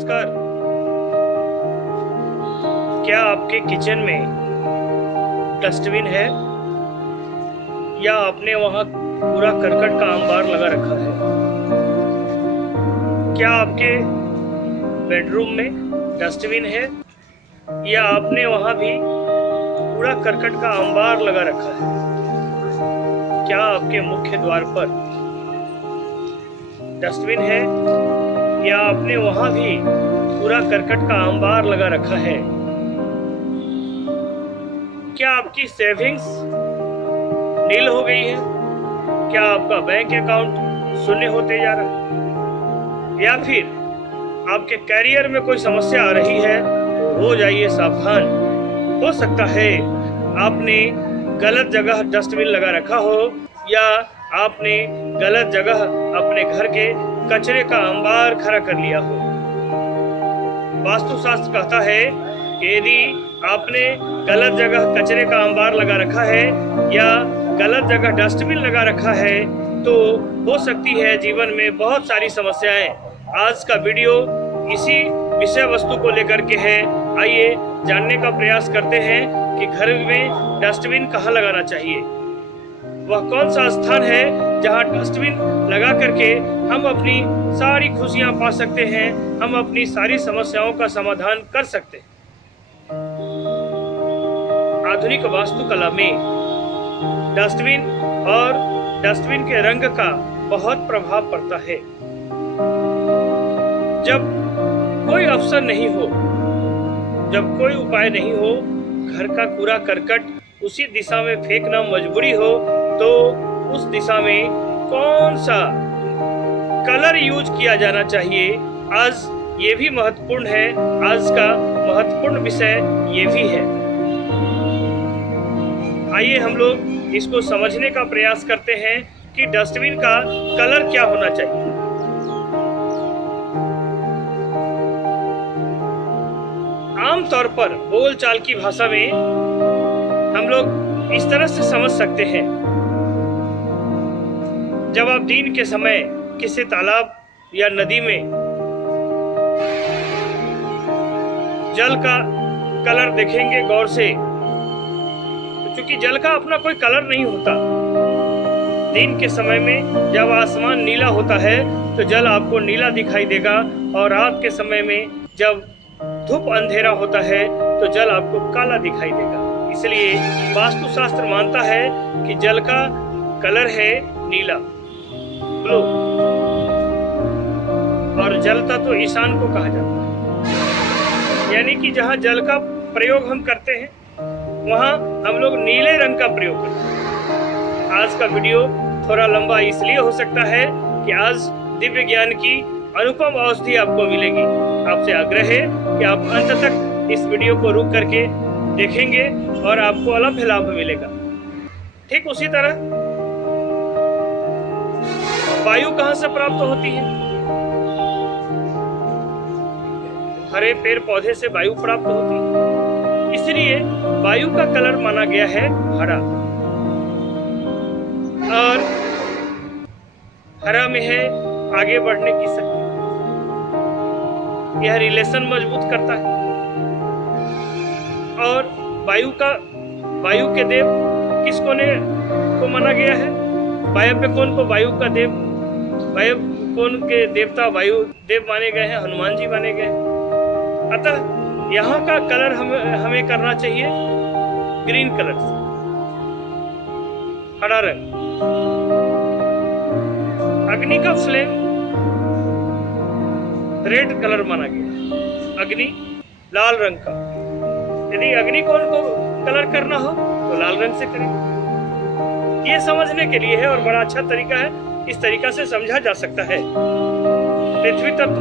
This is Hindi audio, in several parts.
नमस्कार। क्या आपके किचन में डस्टबिन है या आपने वहां पूरा करकट का अंबार लगा रखा है? क्या आपके बेडरूम में डस्टबिन है या आपने वहां भी पूरा करकट का अंबार लगा रखा है? क्या आपके मुख्य द्वार पर डस्टबिन है या आपने वहां भी पूरा करकट का अंबार लगा रखा है? क्या आपकी सेविंग्स नील हो गई है? क्या आपका बैंक अकाउंट शून्य होते जा रहा है? या फिर आपके कैरियर में कोई समस्या आ रही है? तो हो जाइए सावधान। हो सकता है आपने गलत जगह डस्टबिन लगा रखा हो या आपने गलत जगह अपने घर के कचरे का अंबार खड़ा कर लिया हो। वास्तुशास्त्र कहता है कि यदि आपने गलत जगह कचरे का अंबार लगा रखा है या गलत जगह डस्टबिन लगा रखा है तो हो सकती है जीवन में बहुत सारी समस्याएं। आज का वीडियो इसी विषय वस्तु को लेकर के है। आइए जानने का प्रयास करते हैं कि घर में डस्टबिन कहाँ लगाना चाहिए। वह कौन सा स्थान है जहां डस्टबिन लगा करके हम अपनी सारी खुशियां पा सकते हैं, हम अपनी सारी समस्याओं का समाधान कर सकते हैं। आधुनिक वास्तुकला में डस्टबिन और डस्टबिन के रंग का बहुत प्रभाव पड़ता है। जब कोई अवसर नहीं हो, जब कोई उपाय नहीं हो, घर का कूड़ा करकट उसी दिशा में फेंकना मजबूरी हो, तो उस दिशा में कौन सा कलर यूज किया जाना चाहिए, आज ये भी महत्वपूर्ण है। आज का महत्वपूर्ण विषय ये भी है। आइए हम लोग इसको समझने का प्रयास करते हैं कि डस्टबिन का कलर क्या होना चाहिए। आमतौर पर बोलचाल की भाषा में हम लोग इस तरह से समझ सकते हैं, जब आप दिन के समय किसी तालाब या नदी में जल का कलर देखेंगे गौर से, क्योंकि जल का अपना कोई कलर नहीं होता। दिन के समय में जब आसमान नीला होता है तो जल आपको नीला दिखाई देगा, और रात के समय में जब धूप अंधेरा होता है तो जल आपको काला दिखाई देगा। इसलिए वास्तुशास्त्र मानता है कि जल का कलर है नीला, ब्लू, और जल तत्व ईशान को कहा जाता है। यानी कि जहाँ जल का प्रयोग हम करते हैं वहाँ हम लोग नीले रंग का प्रयोग करते हैं। आज का वीडियो थोड़ा लंबा इसलिए हो सकता है कि आज दिव्य ज्ञान की अनुपम औषधि आपको मिलेगी। आपसे आग्रह है कि आप अंत तक इस वीडियो को रुक करके देखेंगे और आपको अलग लाभ मिलेगा। ठीक उसी तरह वायु कहाँ से प्राप्त होती है? हरे पेड़ पौधे से वायु प्राप्त होती है, इसलिए वायु का कलर माना गया है हरा। और हरा में है आगे बढ़ने की शक्ति, यह रिलेशन मजबूत करता है। और वायु के देव किसको को माना गया है? वायु पे कौन को वायु का देव, वायु कौन के देवता वायु देव माने गए हैं? हनुमान जी माने गए हैं। अतः यहाँ का कलर हमें करना चाहिए ग्रीन कलर से, हरा रंग। अग्नि का फ्लेम रेड कलर माना गया, अग्नि लाल रंग का। यदि अग्नि को कलर करना हो तो लाल रंग से करेंगे। ये समझने के लिए है और बड़ा अच्छा तरीका है, इस तरीका से समझा जा सकता है। पृथ्वी तत्व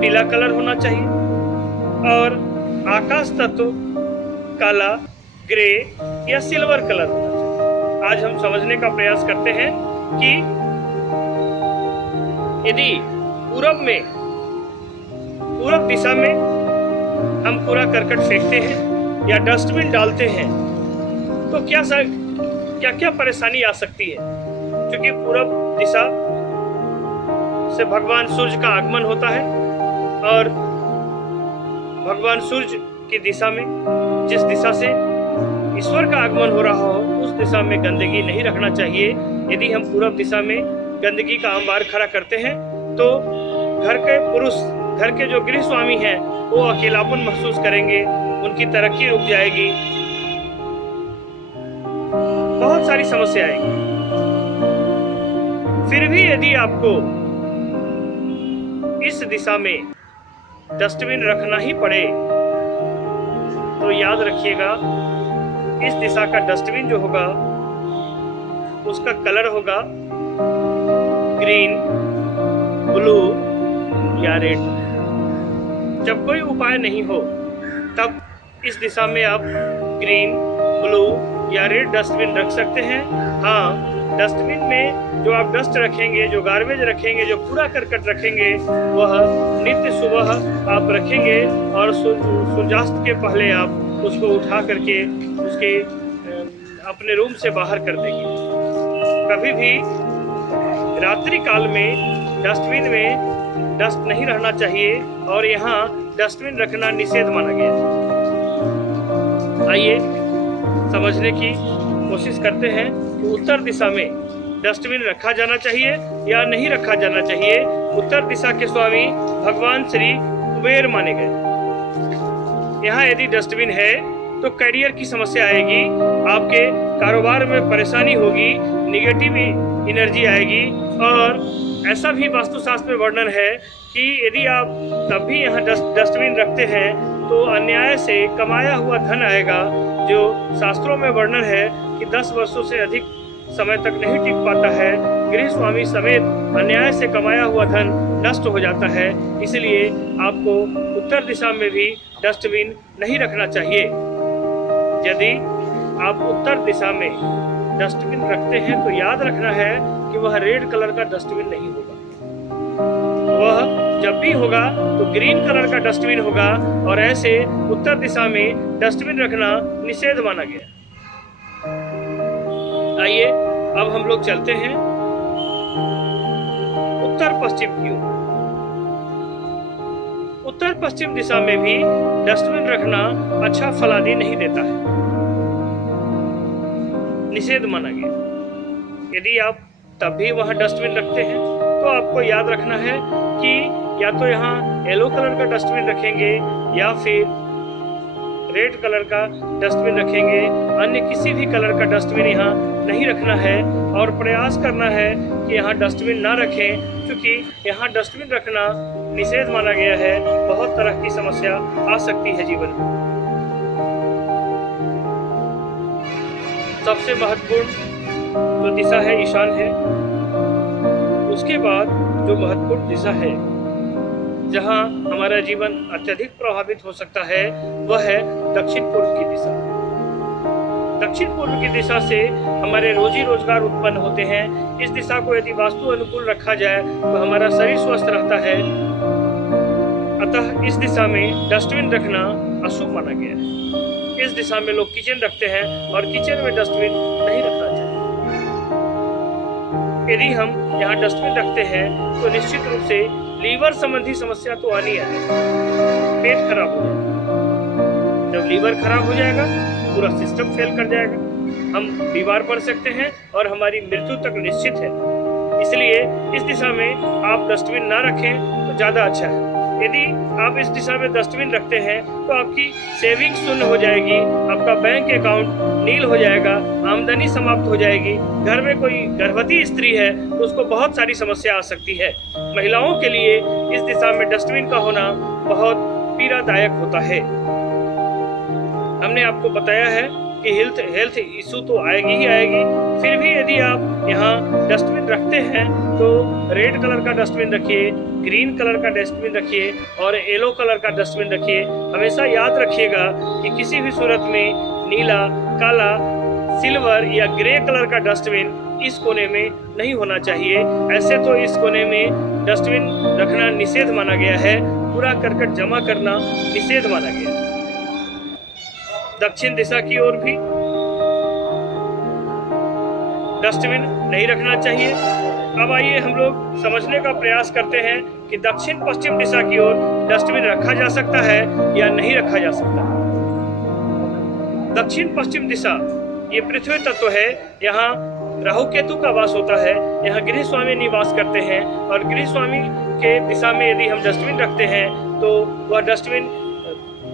पीला कलर होना चाहिए और आकाश तत्व काला, ग्रे या सिल्वर कलर होना चाहिए। आज हम समझने का प्रयास करते हैं कि यदि पूरब दिशा में हम पूरा करकट फेंकते हैं या डस्टबिन डालते हैं तो क्या क्या परेशानी आ सकती है। क्योंकि पूरब दिशा से भगवान सूर्य का आगमन होता है और भगवान सूर्य की दिशा में, जिस दिशा से ईश्वर का आगमन हो रहा हो, उस दिशा में गंदगी नहीं रखना चाहिए। यदि हम पूर्व दिशा में गंदगी का अंबार खड़ा करते हैं तो घर के पुरुष, घर के जो गृह स्वामी हैं, वो अकेलापन महसूस करेंगे, उनकी तरक्की रुक जाएगी, बहुत सारी समस्या आएगी। फिर भी यदि आपको इस दिशा में डस्टबिन रखना ही पड़े तो याद रखिएगा, इस दिशा का डस्टबिन जो होगा उसका कलर होगा ग्रीन, ब्लू या रेड। जब कोई उपाय नहीं हो तब इस दिशा में आप ग्रीन, ब्लू या रेड डस्टबिन रख सकते हैं। हाँ, डस्टबिन में जो आप डस्ट रखेंगे, जो गार्बेज रखेंगे, जो कूड़ा करकट रखेंगे, वह नित्य सुबह आप रखेंगे और सूर्यास्त के पहले आप उसको उठा करके उसके अपने रूम से बाहर कर देंगे। कभी भी रात्रि काल में डस्टबिन में डस्ट नहीं रहना चाहिए और यहाँ डस्टबिन रखना निषेध माना गया है। आइए समझने की कोशिश करते हैं कि उत्तर दिशा में डस्टबिन रखा जाना चाहिए या नहीं रखा जाना चाहिए। उत्तर दिशा के स्वामी भगवान श्री कुबेर माने गए। यहाँ यदि डस्टबिन है तो करियर की समस्या आएगी, आपके कारोबार में परेशानी होगी, निगेटिव एनर्जी आएगी। और ऐसा भी वास्तुशास्त्र में वर्णन है कि यदि आप तब भी यहाँ डस्टबिन रखते हैं तो अन्याय से कमाया हुआ धन आएगा, जो शास्त्रों में वर्णन है कि 10 वर्षों से अधिक समय तक नहीं टिक पाता है। गृह स्वामी समेत अन्याय से कमाया हुआ धन नष्ट हो जाता है। इसलिए आपको उत्तर दिशा में भी डस्टबिन नहीं रखना चाहिए। यदि आप उत्तर दिशा में डस्टबिन रखते हैं तो याद रखना है कि वह रेड कलर का डस्टबिन नहीं होगा, वह जब भी होगा तो ग्रीन कलर का डस्टबिन होगा। और ऐसे उत्तर दिशा में डस्टबिन रखना निषेध माना गया। आइए अब हम लोग चलते हैं उत्तर पश्चिम की ओर। उत्तर पश्चिम दिशा में भी डस्टबिन रखना अच्छा फलादी नहीं देता है, निषेध माना गया। यदि आप तब भी वहां डस्टबिन रखते हैं तो आपको याद रखना है कि या तो यहाँ येलो कलर का डस्टबिन रखेंगे या फिर रेड कलर का डस्टबिन रखेंगे। अन्य किसी भी कलर का डस्टबिन यहाँ नहीं रखना है और प्रयास करना है कि यहाँ डस्टबिन ना रखें, क्योंकि यहाँ डस्टबिन रखना निषेध माना गया है। बहुत तरह की समस्या आ सकती है जीवन में। सबसे महत्वपूर्ण जो दिशा है ईशान है। उसके बाद जो महत्वपूर्ण दिशा है जहां हमारा जीवन अत्यधिक प्रभावित हो सकता है वह है दक्षिण पूर्व की दिशा। दक्षिण पूर्व की दिशा से हमारे रोजी रोजगार उत्पन्न होते हैं। इस दिशा को यदि वास्तु अनुकूल रखा जाए तो हमारा शरीर स्वस्थ रहता है। अतः इस दिशा में डस्टबिन रखना अशुभ माना गया है। इस दिशा में लोग किचन रखते हैं और किचन में डस्टबिन नहीं रखना चाहिए। यदि हम यहाँ डस्टबिन रखते हैं तो निश्चित रूप से लीवर संबंधी समस्या तो आनी है, पेट खराब हो जाएगा। जब लीवर खराब हो जाएगा पूरा सिस्टम फेल कर जाएगा, हम बीमार पड़ सकते हैं और हमारी मृत्यु तक निश्चित है। इसलिए इस दिशा में आप डस्टबिन ना रखें तो ज़्यादा अच्छा है। यदि आप इस दिशा में डस्टबिन रखते हैं तो आपकी सेविंग शून्य हो जाएगी, आपका बैंक अकाउंट नील हो जाएगा, आमदनी समाप्त हो जाएगी। घर में कोई गर्भवती स्त्री है तो उसको बहुत सारी समस्या आ सकती है। महिलाओं के लिए इस दिशा में डस्टबिन का होना बहुत पीड़ादायक होता है। हमने आपको बताया है कि हेल्थ इशू तो आएगी ही आएगी। फिर भी यदि आप यहाँ डस्टबिन रखते हैं तो रेड कलर का डस्टबिन रखिए, ग्रीन कलर का डस्टबिन रखिए और येलो कलर का डस्टबिन रखिए। हमेशा याद रखिएगा कि किसी भी सूरत में नीला, काला, सिल्वर या ग्रे कलर का डस्टबिन इस कोने में नहीं होना चाहिए। ऐसे तो इस कोने में डस्टबिन रखना निषेध माना गया है, कूड़ा करकट जमा करना निषेध माना गया है। दक्षिण दिशा की ओर भी डस्टबिन नहीं रखना चाहिए। अब आइए हम लोग समझने का प्रयास करते हैं कि दक्षिण पश्चिम दिशा की ओर डस्टबिन रखा जा सकता है या नहीं रखा जा सकता। दक्षिण पश्चिम दिशा ये पृथ्वी तत्व है, यहाँ राहु केतु का वास होता है, यहाँ गृह स्वामी निवास करते हैं और गृह स्वामी के दिशा में यदि हम डस्टबिन रखते हैं तो वह डस्टबिन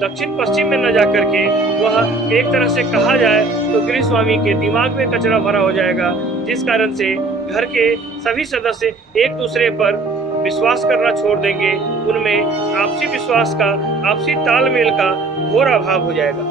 दक्षिण पश्चिम में न जाकर के वह एक तरह से कहा जाए तो गृह स्वामी के दिमाग में कचरा भरा हो जाएगा, जिस कारण से घर के सभी सदस्य एक दूसरे पर विश्वास करना छोड़ देंगे। उनमें आपसी विश्वास का, आपसी तालमेल का घोर अभाव हो जाएगा।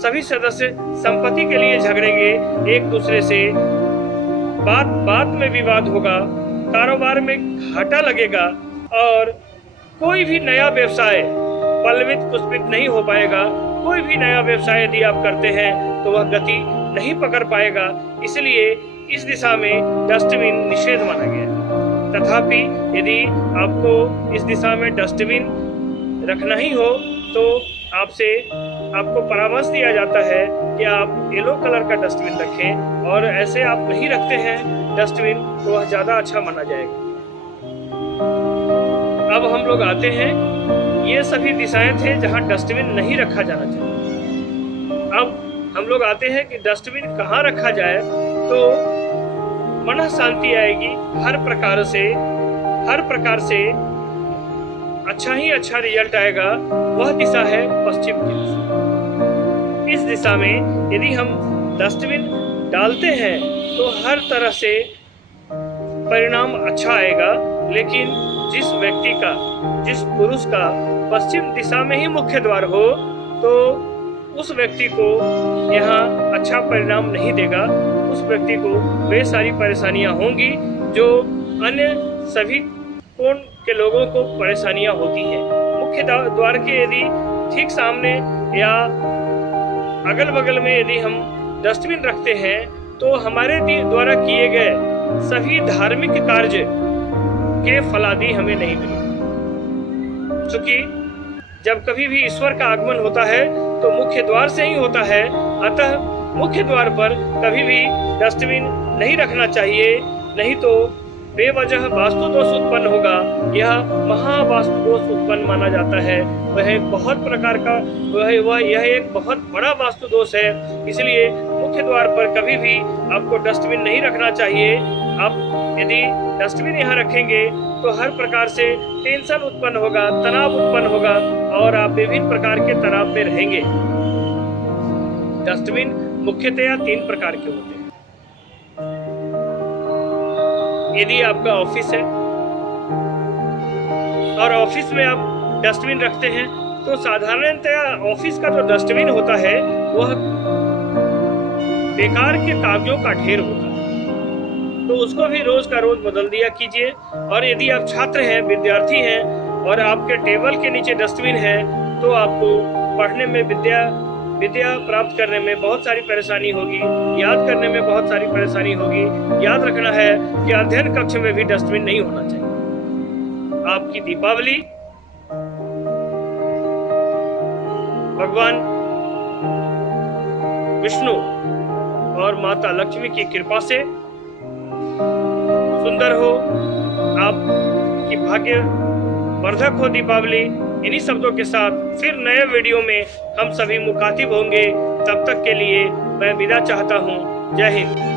सभी सदस्य संपत्ति के लिए झगड़ेंगे एक दूसरे से, बात बात में विवाद होगा, कारोबार में घाटा लगेगा और कोई भी नया व्यवसाय पल्लवित पुष्पित नहीं हो पाएगा। कोई भी नया व्यवसाय यदि आप करते हैं तो वह गति नहीं पकड़ पाएगा। इसलिए इस दिशा में डस्टबिन निषेध माना गया है। तथापि यदि आपको इस दिशा में डस्टबिन रखना ही हो तो आपको परामर्श दिया जाता है कि आप येलो कलर का डस्टबिन रखें, और ऐसे आप नहीं रखते हैं डस्टबिन तो वह ज़्यादा अच्छा माना जाएगा। अब हम लोग आते हैं, ये सभी दिशाएं थे जहां डस्टबिन नहीं रखा जाना चाहिए। अब हम लोग आते हैं कि डस्टबिन कहाँ रखा जाए तो मन शांति आएगी। हर प्रकार से अच्छा ही अच्छा रिजल्ट आएगा। वह दिशा है पश्चिम की दिशा। इस दिशा में यदि हम डस्टबिन डालते हैं तो हर तरह से परिणाम अच्छा आएगा, लेकिन जिस व्यक्ति का, जिस पुरुष का पश्चिम दिशा में ही मुख्य द्वार हो तो उस व्यक्ति को यहाँ अच्छा परिणाम नहीं देगा। उस व्यक्ति को वे सारी परेशानियाँ होंगी जो अन्य सभी कोण के लोगों को परेशानियाँ होती हैं। मुख्य द्वार के यदि ठीक सामने या अगल बगल में यदि हम डस्टबिन रखते हैं तो हमारे द्वारा किए गए सभी धार्मिक कार्य के फलादि हमें नहीं मिलेंगे। क्योंकि जब कभी भी ईश्वर का आगमन होता है तो मुख्य द्वार से ही होता है। अतः मुख्य द्वार पर कभी भी डस्टबिन नहीं रखना चाहिए, नहीं तो बेवजह वास्तु दोष उत्पन्न होगा। यह महावास्तु दोष उत्पन्न माना जाता है। वह एक बहुत प्रकार का यह एक बहुत बड़ा वास्तु दोष है। इसलिए मुख्य द्वार पर कभी भी आपको डस्टबिन नहीं रखना चाहिए। आप यदि डस्टबिन यहाँ रखेंगे तो हर प्रकार से टेंशन उत्पन्न होगा, तनाव उत्पन्न होगा और आप विभिन्न प्रकार के तनाव में रहेंगे। डस्टबिन मुख्यतया 3 प्रकार के होते हैं। यदि आपका ऑफिस है और ऑफिस में आप डस्टबिन रखते हैं तो साधारणतया ऑफिस का जो डस्टबिन होता है वह बेकार के कागजों का ढेर होता है, तो उसको भी रोज का रोज बदल दिया कीजिए। और यदि आप छात्र हैं, विद्यार्थी हैं और आपके टेबल के नीचे डस्टबिन है तो आपको पढ़ने में, विद्या प्राप्त करने में बहुत सारी परेशानी होगी, याद करने में बहुत सारी परेशानी होगी। याद रखना है कि अध्ययन कक्ष में भी डस्टबिन नहीं होना चाहिए। आपकी दीपावली भगवान विष्णु और माता लक्ष्मी की कृपा से सुंदर हो, आपकी भाग्य वर्धक हो दीपावली। इन्हीं शब्दों के साथ फिर नए वीडियो में हम सभी मुखातिब होंगे। तब तक के लिए मैं विदा चाहता हूँ। जय हिंद।